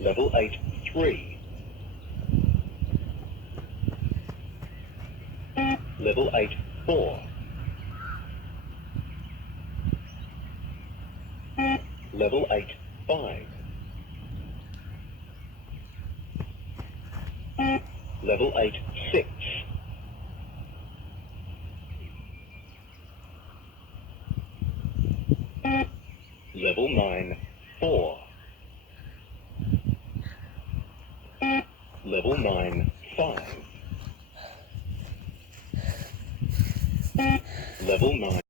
Level 8, 3. Level 8, 4. Level 8, 5. Level 8, 6. Level 9, 4. Level 9, 5. Level 9.